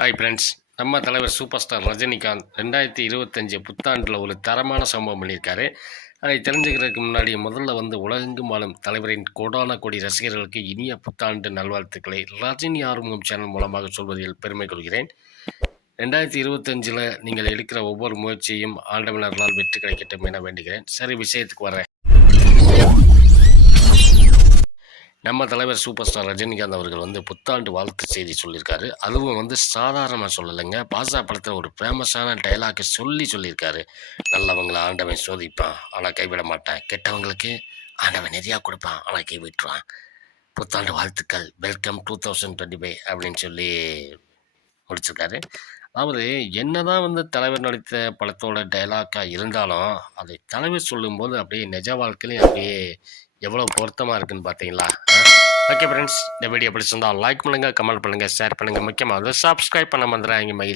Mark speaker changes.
Speaker 1: Hi friends நம்ம தலைவர் super star Rajinikanth ரெண்டாயிரத்தி இருபத்தஞ்சு புத்தாண்டில் ஒரு தரமான சம்பவம் பண்ணியிருக்காரு. அதை தெரிஞ்சுக்கிறதுக்கு முன்னாடி முதல்ல வந்து உலகெங்கும் வாழும் தலைவரின் கோடான கோடி ரசிகர்களுக்கு இனிய புத்தாண்டு நல்வாழ்த்துக்களை ரஜினி ஆறுமுகம் சேனல் மூலமாக சொல்வதில் பெருமை கொள்கிறேன். ரெண்டாயிரத்தி இருபத்தஞ்சில் நீங்கள் எடுக்கிற ஒவ்வொரு முயற்சியும் ஆண்டவனர்களால் வெற்றி கிடைக்கட்டும் என வேண்டுகிறேன். சரி விஷயத்துக்கு வரேன் நம்ம தலைவர் சூப்பர் ஸ்டார் ரஜினிகாந்த் அவர்கள் வந்து புத்தாண்டு வாழ்த்து செய்தி சொல்லியிருக்காரு. அதுவும் வந்து சாதாரணமாக சொல்லலைங்க. பாசா படத்தில் ஒரு ஃபேமஸான டைலாக்கு சொல்லி சொல்லியிருக்காரு. நல்லவங்களை ஆண்டவன் சோதிப்பான் ஆனால் கைவிட மாட்டான். கெட்டவங்களுக்கு ஆண்டவன் நிறையா கொடுப்பான் ஆனால் கைவிட்டுருவான். புத்தாண்டு வாழ்த்துக்கள். Welcome to thousand twenty five அப்படின்னு சொல்லி முடிச்சிருக்காரு. அதாவது என்னதான் வந்து தலைவர் நடித்த படத்தோட டைலாக்காக இருந்தாலும் அதை தலைவர் சொல்லும்போது அப்படியே நிஜ வாழ்க்கையிலையும் அப்படியே எவ்வளோ பொருத்தமாக இருக்குன்னு பார்த்தீங்களா ஓகே ஃப்ரெண்ட்ஸ் இந்த வீடியோ பிடிச்சிருந்தால் லைக் பண்ணுங்கள் கமெண்ட் பண்ணுங்கள் ஷேர் பண்ணுங்கள் முக்கியமாக சப்ஸ்கிரைப் பண்ண மறந்துடாதீங்க. மகிழ்ச்சி.